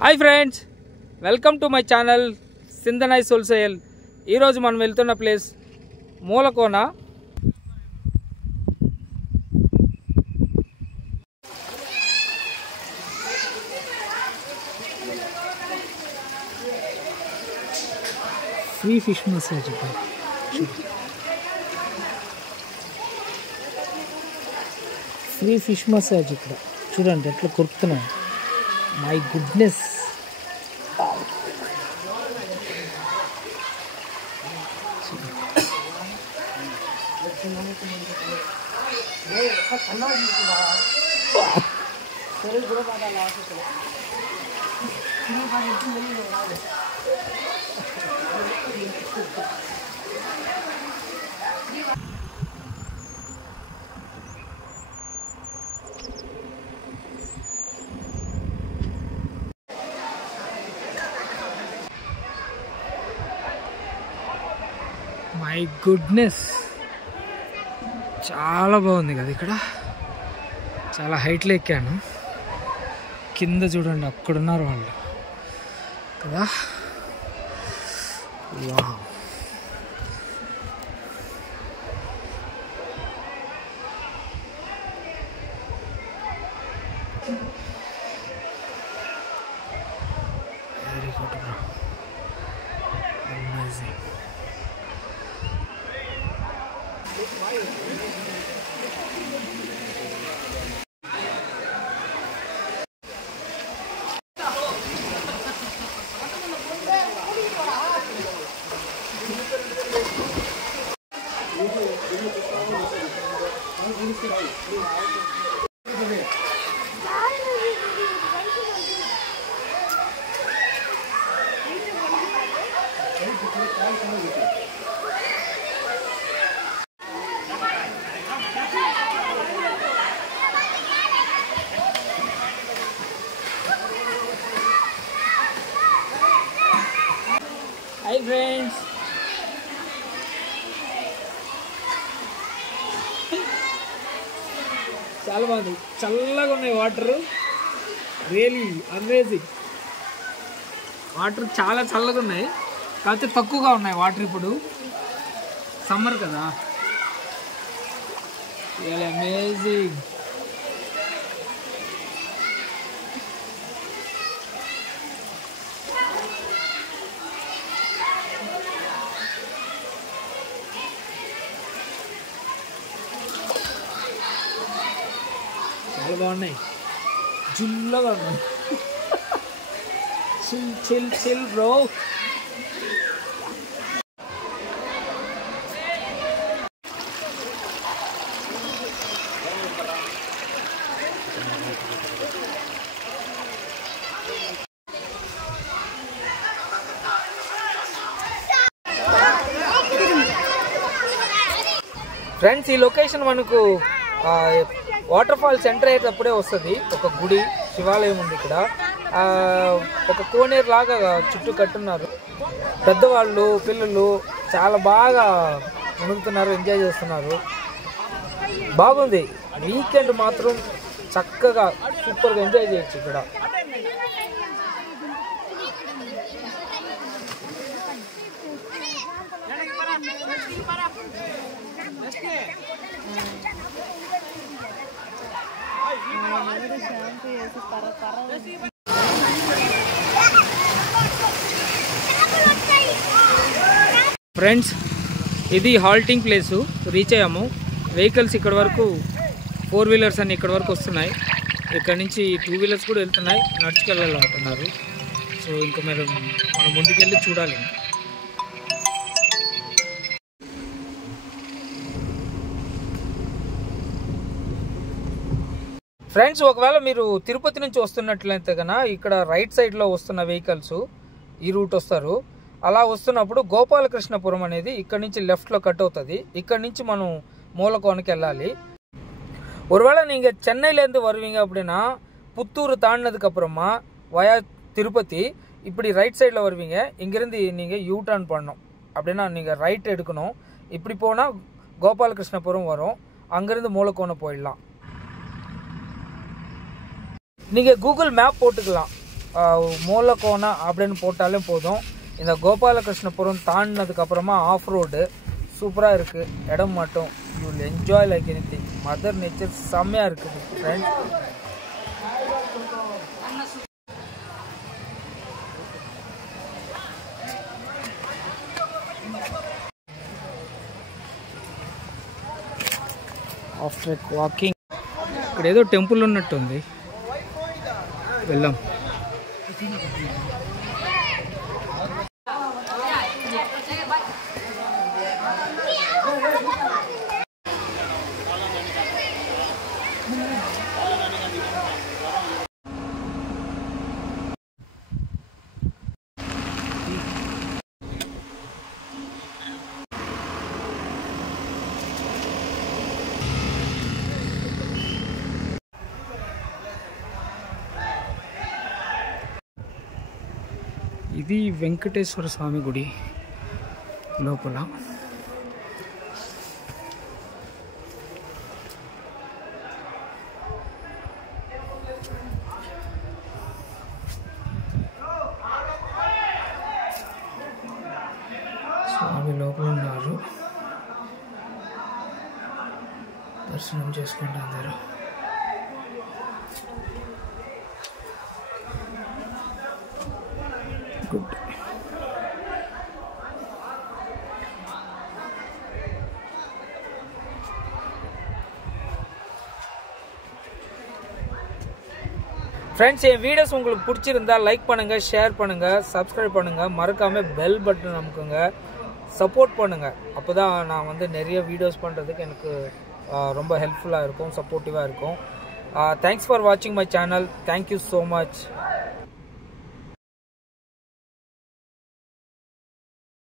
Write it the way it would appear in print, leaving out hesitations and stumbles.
Hi friends, welcome to my channel సింధనైజ్ wholesale. ఈరోజు మనం వెళ్తున్న place Moolakona. Free fish massage, free fish massage. ఇక్కడ చూడండి ఎట్లా కొరుకుతున్నాయి. My goodness. మై గుడ్నెస్, చాలా బాగుంది కదా. ఇక్కడ చాలా హైట్లో ఎక్కాను. కింద చూడండి, అక్కడున్నారు వాళ్ళు కదా. Wow, very good bro, amazing. Hi friends, చాలా బాగుంది. చల్లగా ఉన్నాయి వాటర్, రియలీ అమేజింగ్. వాటర్ చాలా చల్లగా ఉన్నాయి, కాకపోతే తక్కువగా ఉన్నాయి వాటర్. ఇప్పుడు సమ్మర్ కదా. Really amazing. చాలా బాగున్నాయి, జిల్లగా ఉన్నాయి. Chill chill chill bro. Friends, ఈ లొకేషన్ మనకు వాటర్ ఫాల్స్ ఎంటర్ అయ్యేటప్పుడే వస్తుంది. ఒక గుడి, శివాలయం ఉంది ఇక్కడ. ఒక కోనేరు లాగా చుట్టూ కట్టున్నారు. పెద్దవాళ్ళు, పిల్లలు చాలా బాగా మునుగుతున్నారు, ఎంజాయ్ చేస్తున్నారు. బాగుంది. వీకెండ్ మాత్రం చక్కగా సూపర్గా ఎంజాయ్ చేయొచ్చు ఇక్కడ. ఫ్రెండ్స్, ఇది హాల్టింగ్ ప్లేసు. రీచ్ అయ్యాము. వెహికల్స్ ఇక్కడ వరకు, 4 వీలర్స్ అన్ని ఇక్కడ వరకు వస్తున్నాయి. ఇక్కడ నుంచి 2 వీలర్స్ కూడా వెళ్తున్నాయి. నడుచుకెళ్ళాలంటున్నారు. సో ఇంకా మనం ముందుకెళ్ళి చూడాలి. ఫ్రెండ్స్, ఒకవేళ మీరు తిరుపతి నుంచి వస్తున్నట్లయితే కన్నా ఇక్కడ రైట్ సైడ్లో వస్తున్న వెహికల్స్ ఈ రూట్ వస్తారు. అలా వస్తున్నప్పుడు గోపాలకృష్ణపురం అనేది ఇక్కడ నుంచి లెఫ్ట్లో కట్ అవుతుంది. ఇక్కడ నుంచి మనం మూలకోనకి వెళ్ళాలి. ஒருவேளை நீங்கள் சென்னையிலேருந்து வருவீங்க அப்படின்னா புத்தூர் தாண்டினதுக்கு அப்புறமா வயா திருப்பதி இப்படி ரைட் சைடில் வருவீங்க. இங்கேருந்து நீங்கள் யூ டர்ன் பண்ணணும். அப்படின்னா நீங்கள் ரைட் எடுக்கணும். இப்படி போனால் கோபாலகிருஷ்ணபுரம் வரும். அங்கேருந்து மூலக்கோணம் போயிடலாம். நீங்கள் கூகுள் மேப் போட்டுக்கலாம். மூலக்கோணா அப்படின்னு போட்டாலே போதும். இந்த கோபாலகிருஷ்ணபுரம் தாண்டினதுக்கப்புறமா ஆஃப் ரோடு சூப்பராக இருக்குது. இடம் மட்டும் you will enjoy like anything. Mother nature செம்மையாக இருக்குது ஃப்ரெண்ட்ஸ். ఆఫ్టర్ వాకింగ్ ఇక్కడ ఏదో టెంపుల్ ఉన్నట్టుంది, వెళ్దాం. ఇది వెంకటేశ్వర స్వామి గుడి లోపల. స్వామి లోపల ఉన్నారు, దర్శనం చేసుకోండి అందరూ. గుడ్. ஃப்ரெண்ட்ஸ், என் வீடியோஸ் உங்களுக்கு பிடிச்சிருந்தா லைக் பண்ணுங்கள், ஷேர் பண்ணுங்கள், சப்ஸ்கிரைப் பண்ணுங்கள், மறக்காமல் பெல் பட்டன் அமுக்குங்க, சப்போர்ட் பண்ணுங்கள். அப்போ தான் நான் வந்து நிறைய வீடியோஸ் பண்ணுறதுக்கு எனக்கு ரொம்ப ஹெல்ப்ஃபுல்லாக இருக்கும், சப்போர்ட்டிவாக இருக்கும். தேங்க்ஸ் ஃபார் வாட்சிங் my channel. Thank you so much.